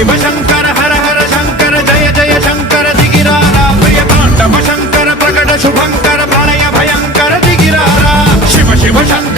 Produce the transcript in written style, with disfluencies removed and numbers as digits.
शिव शंकर हर हर शंकर जय जय शंकर दिगिरारा प्रिय तांडव शंकर प्रकट शुभंकर प्रणय भयंकर दिगिरारा शिव शिव शंकर